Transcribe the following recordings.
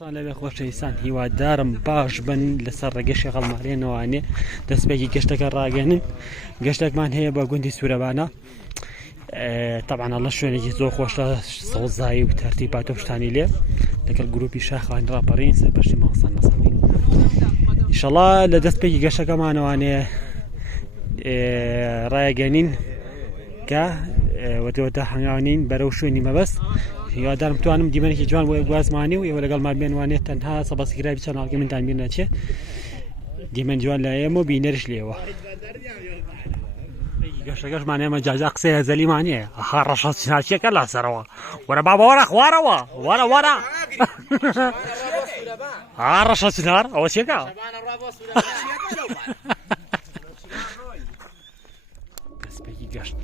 لەوێ خۆشەویستان هیوادارم باش بن لەسەر ڕێگەشی هەڵمارێنەوانێ دەستپێکی گەشتەکە ڕاگەنن. گەشتێکمان هەیە بە گوندی سوورەبانە. طبعا ئەڵە شوێنێکی زۆر خۆشە، سەوزایی و تەرتیبات و شتانی لێ لەگەڵ گروپی شاخوان ڕاپەڕین سەرپەرشتی ماڵسان نەسەڵی. ئینشەڵا لە دەستپێکی گەشتەکەمانەوانێ ڕاگەنین کە وەدەوەدا هەنگاوانین بەرەو شوێنی مەبەست. هیوادارم توانم دیمەنێکی جوان بۆ گوازمانی و ئێوە لەگەڵمان بێنوانێت تەنها سەبەسکرایبی چەناڵەکەی منتان بیر نەچێ. دیمەن جوان لە ئێمە و بینەرش لێوە. گەشتەکەشمان ئێمە جاجا قسەی هەزەلیمان هەیە. ئەها ڕەشە چناچیەکە لاسەرەوە. وەرە بابە وەرە خوارەوە، وەرە وەرە. ها ڕەشە چنار ئەوە چێکە؟ دەستپێکی گەشت.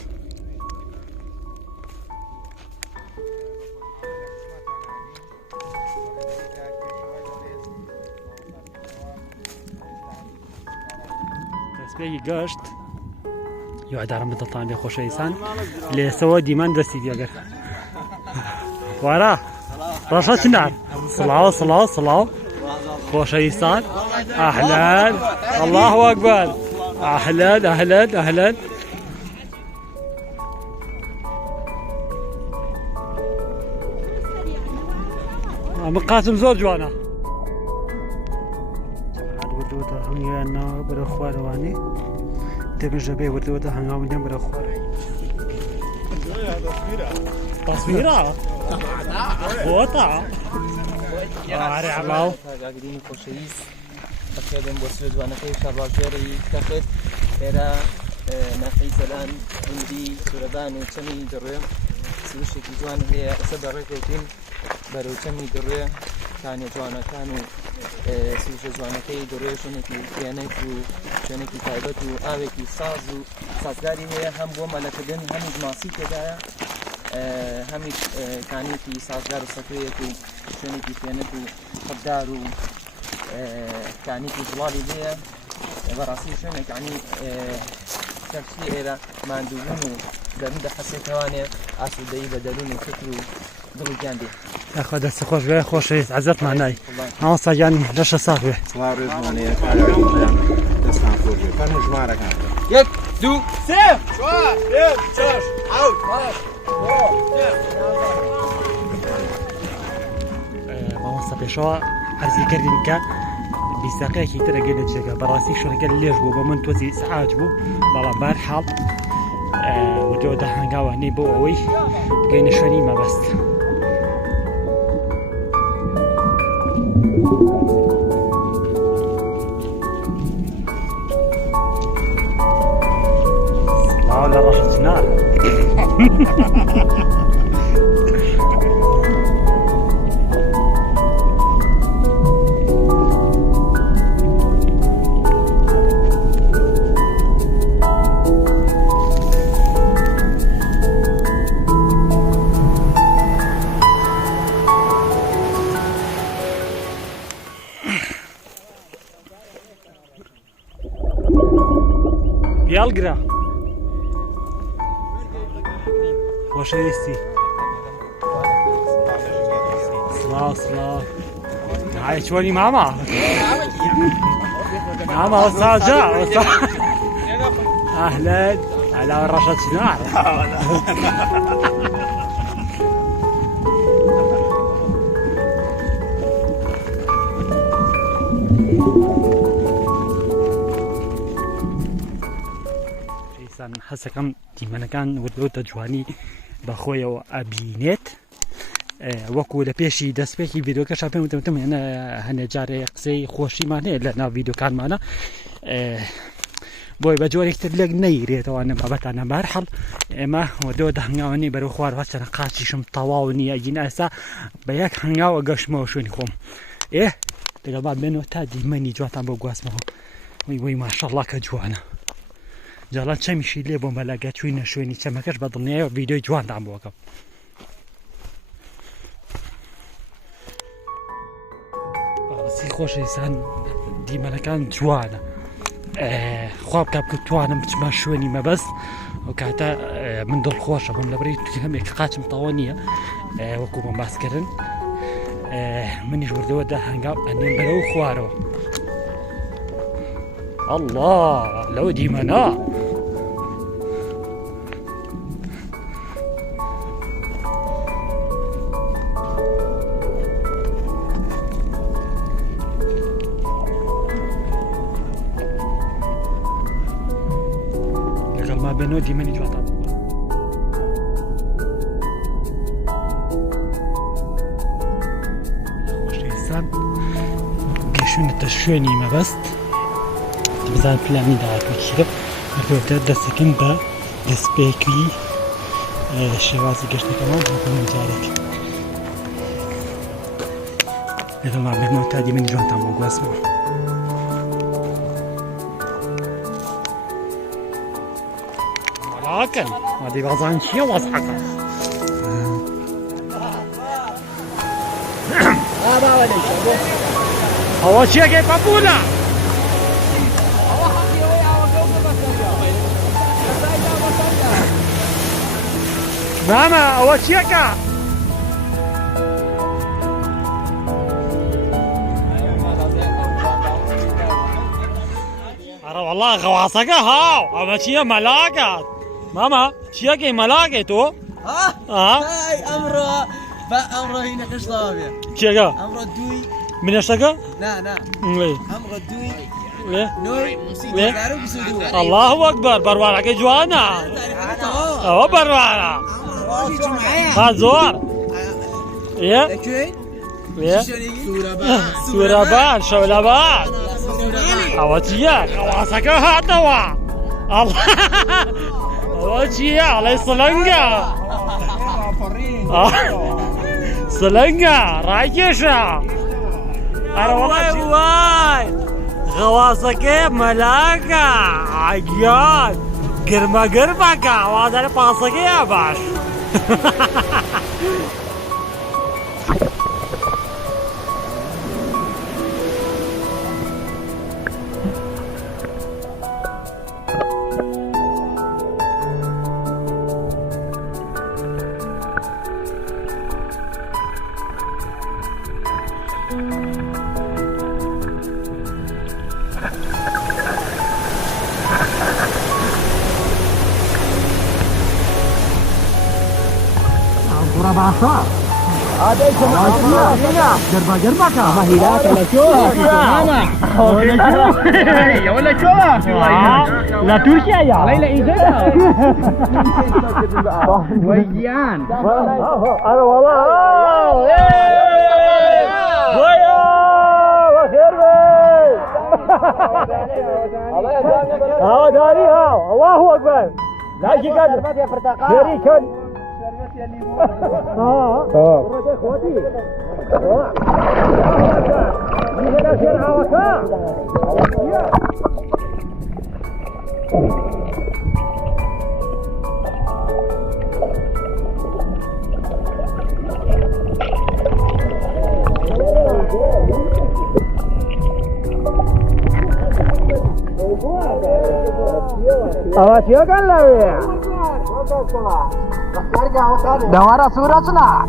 دەستپێکی گەشت هیوادارم بەدڵتان بێ خۆشەویستان. لێسەوە دیمان دەستی دێگەر. وارە ڕەشە چنار سڵاو سڵاو سڵاو خۆشەویستان. ئەهلەن ئەڵڵاهو ئەکبەر. ئەهلەن ئەهلەن ئەهلەن. ئەمە قاچم زۆر جوانە. وردەوەتە هەنگیانەوە بەرە خوارەوانی دەبێژە بێ وردەوەتە هەنگاویان بەرە خوارەوانی. تەسویرە بۆتە ئارێ عەماو ئاگرینی خۆشەویست بەخێبێن بۆ سوێ جوانەکەی شەڕواژێری کەخت ئێرە ناحەی زەلان هەندی سوورەبان و چەمی دڕێ سروشێکی جوان هەیە ئەسە بەڕێکەوتین بەرەو چەمی دڕێ کانێ جوانەکان و سروشە جوانەکەی دڕێ شوێنێکی دیانەت و شوێنێکی تایبەت و ئاوێکی ساز و سازگاری هەیە هەم بۆ مەلەکردن هەمیش ماسی تێدایە هەمیش کانێکی سازگار و سەکرەیەک و شوێنێکی تێنەت و خەبدار و کانێکی جوڵالی هەیە. بەڕاستی شوێنێک عنی کەفتی ئێرە ماندووبوون و دەرون دەحەسێتەوانێ ئاسوودەیی بە دەرون و فکر و دڵی گیان دێ. ئەخوا دەستی خۆش بێ خۆشەویست عەزەتمان نای هاوساگیان لەشە ساغ بێ. یەک دوو سێ چوار پێنج شەش حەوت مامۆستا پێشەوە عەرزی کردین کە بیستاقەیەکی تر ئەگەی دەچێتە بەڕاستی شوێنەکە لێژ بوو بە من تۆزی سەعات بوو، بەڵام بەرحاڵ وردەوەتە هەنگاوانەی بۆ ئەوەی بگەینە شوێنی مەبەست. سڵاو لە ڕەشە چنار. بیاڵگرە خۆشەویستی. سڵاو سڵاو هاي چۆنی ماما؟ ماما وەساجا ئەهلەن ئەلاوە ڕەشە چنار. حەسەکەم دیمەنەکان وردەوەتە جوانی بەخۆیەوە ئەبینێت. وەکو لە پێشی دەستپێکی ڤیدۆکەشا پێم وتم هەنێ جارێ قسەی خۆشیمان هەیە لە ناو ڤیدۆکانمانە بۆی بە جۆرێکتر لێک نەیرێتەوە بابەتانە. بەرحەڵ ئێمە وردەوەتە هەنگاوانی بەرەو خوارەوە چەنە قاچیشم تەواو نییە ئەگین ئێستا بە یەک هەنگاوە گەشتمەوە شوێنی خۆم. لەگەڵمان بێنەوە تا دیمەنی جواتان بۆ گوازمەوە. وەی ماشەڵڵا کە جوانە. جاڵان چەمیشی لێ بۆ مەلاگە چووینە شوێنی چەمەکەش بە دڵنیایەوە ڤیدۆی جوانتان بۆکەم. بەڕاستی خۆشەویستان دیمەنەکان جوانە. خوا بکە بتوانم بچمە شوێنی مەبەست ئەو کاتە من دڵخۆشە بم لەبەرەوەی هەمێک قاچم تەواو نییە وەکو بۆم باسکردن. منیش وردەوەدا هەنگاو ئەنێم بەرەو خوارەوە. الله لەوە دیمەنا لەگەڵ ما بێنەوە دیمەنی جواتە. گەشتونەتە شوێنی مەبەست بزان پلانی داهاتووکیرە ئەکەوتە دەستەکەم بە دەستپێکی شێوازی گەشتەکەمەوە بۆکەم جارێک لەگەڵ ما بێنەوە تا دیمەنی جوانتان بۆ گوازمەوە. مەڵاکەن مادەی بازان چییە وەزحەکە ئەوە چیەکەی پەپوولە؟ مامە ئەوە چیەکە؟ ئەرە وەڵا غەواسەکە هاو ئەمە چییە مەلاکە؟ مامە چیەکەی مەلاکەی تۆ؟ ئەمڕۆ بە ئەمڕۆ هی نەقشڵاوە بێ چیەکە؟ ئەمڕۆ دوی منێشتەکە؟ ئەمڕۆ دوی الله ئەکبەر بەروارەکەی جوانە ئەوە بەروارە ها زۆر سوورەبان شەولەبان ئەوە چییە؟ غەواسەکە هاتەوە ئەوە چییە؟ ئەڵێ سڵەنگە سڵەنگە ڕایکێشە ئەرە وەڵای وای غەواسەکەی مەلاکە ئاگیان گرمە گرمەکە وازانە پاسەکەیە باش باشا هذا جربة جربك ما هي لا شوها في سمانة يا ولا شوها لا تركيا يا ليلى إيجانا ويان أنا والله ويا وخير داري الله أكبر لا شكل داري كن اخواتي أواتيو كان لوي دمارا سورتنا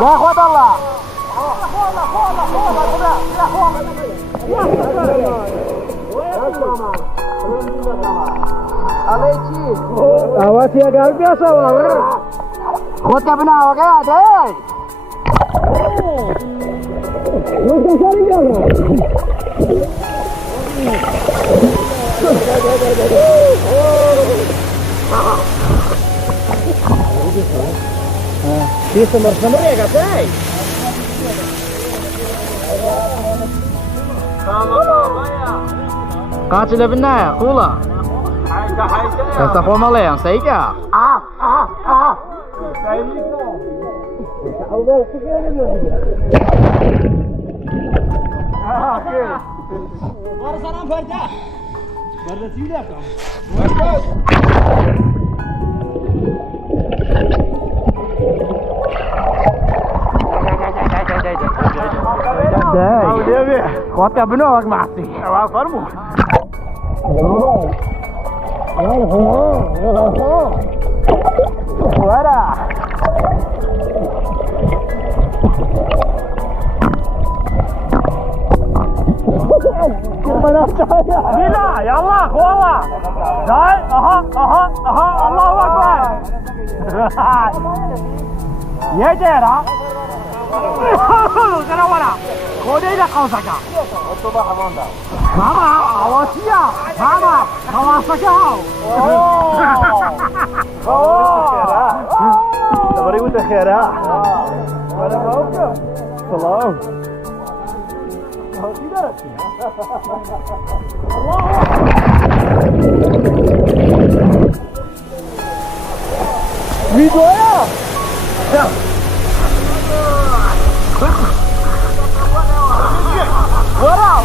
ده خود الله أواتيو قال بيا سوا خود كبنا وقع ده في سمر يا قطاي قاتل بالنايا قولا تستخوى ماليا سيكا Kuat ka benar macam mati. Awak farmu. لا يلا والله جاي اها الله اكبر يا جيرا كنا ورا خودي ده قوسك الصباح ماندا ماما اواسيا ماما قواسك تبري وانت خيرا سلام فيديويا ورا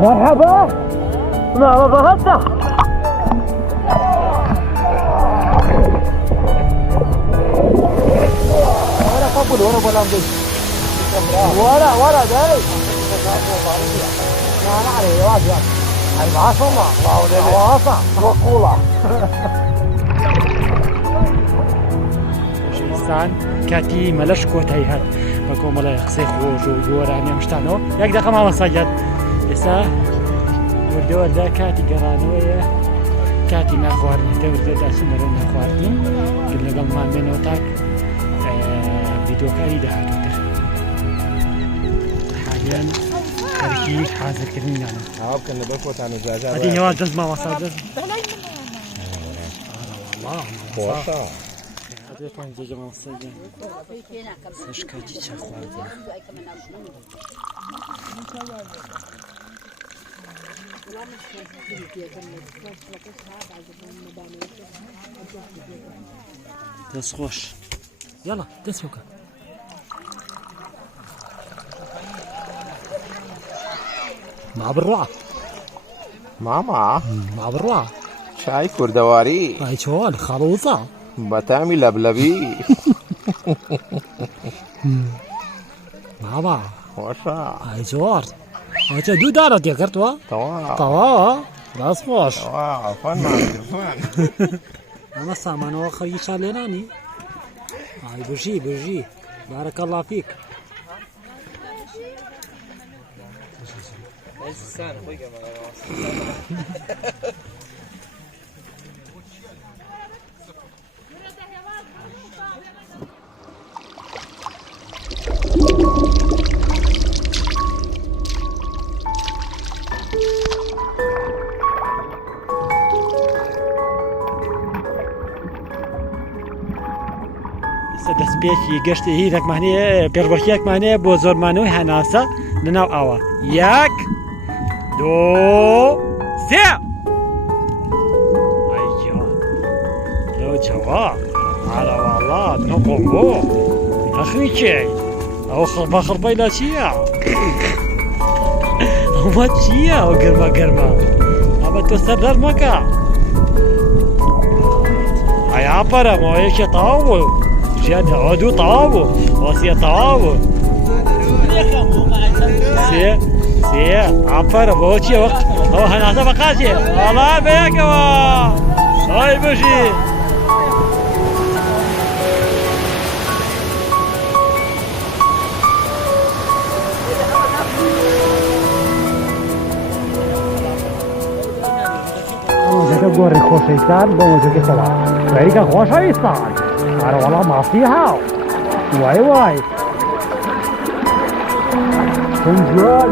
مرحبا ما ضغطت ورا ولا عندي ورا داري ما عليه واجب هاي معصومة واصع مقولة إنسان كاتي ملش كوتاي هاد بكو ملا يخسي خوج وجوراني مشتانو ياك دقة ما مسجد إسا وردو دا كاتي قرانوية كاتي ناخواردين تورد دا سمرون ناخواردين قلنا قل ما منوتاك فيديوكاري دهاتو تخ حاليا تركي حاضر كرنين أنا عاب كنا بفوت عن الزعزعة هذه نوال جزء ما وصل جزء والله وصل هذا كان جزء ما وصل سش كاتي شخوار دس خوش يلا دس وكا مع بالروعة ماما مع بالروعة شاي كردواري هاي شوال خلوصة بتعمي لبلبي ماما وشا هاي شوار هاي دو دارت يا كرتوا توا طوا راس فوش توا فن أنا سامان وخي شاليناني هاي برجي بارك الله فيك دەستپێکی گەشتی هیرێک مانێ پێشبەخیەک مانێ بۆ زۆرمانەوەی هەناسە لەناو ئەوە یەک دۆ سێ لەو جەوا ئاراواڵا نەقۆمبۆ نەخوی کێ ئەو بەخڕبەی لە چییە ئەومە چییە ئەو گەرمە ئەمە تۆ سەردەر مەکە ئەیا پەرەمەوە یەکێ تەواو بوو جاد عدو طوابو واسيا طوابو سي عفر بوشي وقت هو هنا بقاشي والله بيك هاي بوشي گوری خوشیستان با موجودی خدا ولی که خوشیستان آره والله ما فيها واي فنجان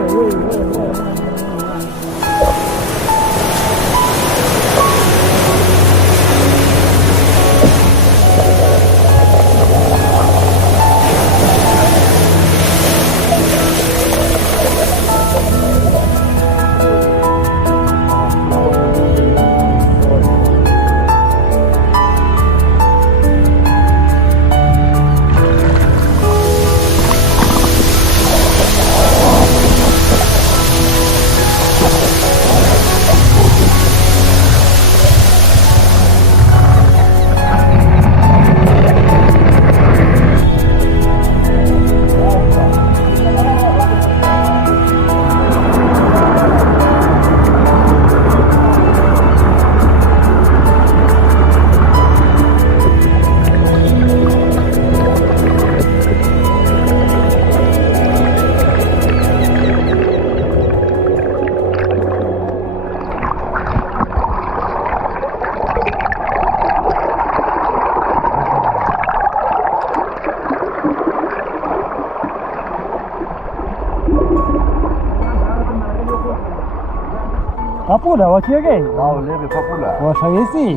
پاپولا وەتیەکەی باو لێرە پەپوولە خۆشەویستی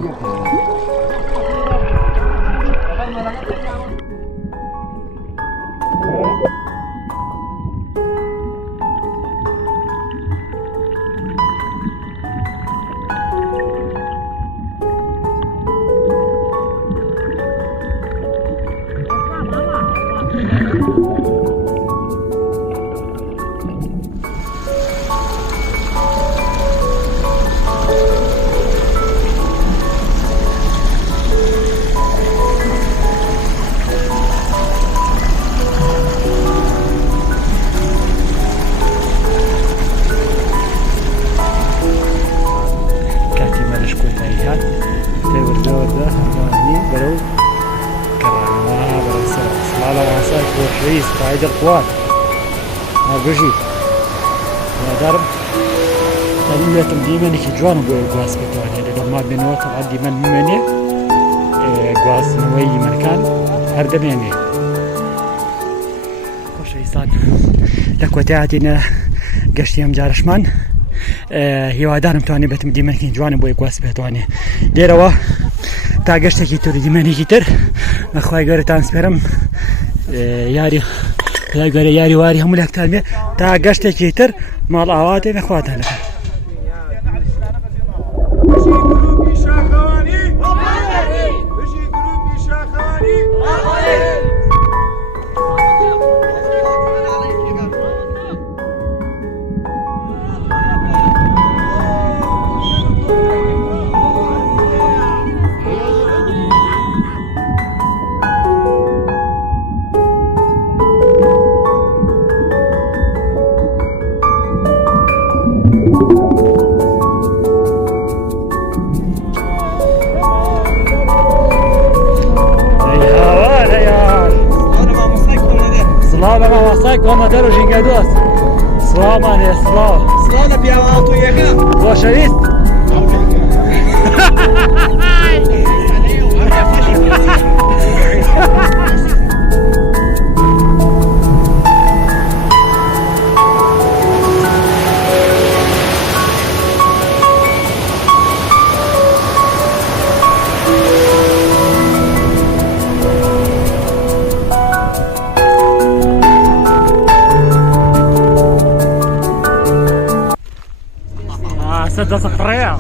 رئيس قائد القوات بژی یادارم تەلیلێتم دیمەنێکی جوانم بۆ گواز بتوانێت لەگەڵما بێنەوە تەڵات دیمەن بمێنێ گوازنەوەی دیمەنەکان هەردەمێنێ خۆشەویستان لە کۆتای هاتینە گەشتی ئەم جارشمان هیوادارم توانێت بێتم دیمەنێکی جوانم بۆی گواز بێتوانێ لێرەوە تا گەشتێکی تر دیمەنێکی تر بەخوای گەورەتان سپێرم یاری خدای گەورە یاری واری هەموو لەکتان بێ تا گەشتێکی تر ماڵ ئاواتێ بەخواتان لەکەن سڵاو بە مامۆستای کۆمەدەر و ژینگە دۆست سڵاومانێ سڵاو سڵاو لە پیاوە ئاڵتوویەکە خۆشەویست دەست فڕەیە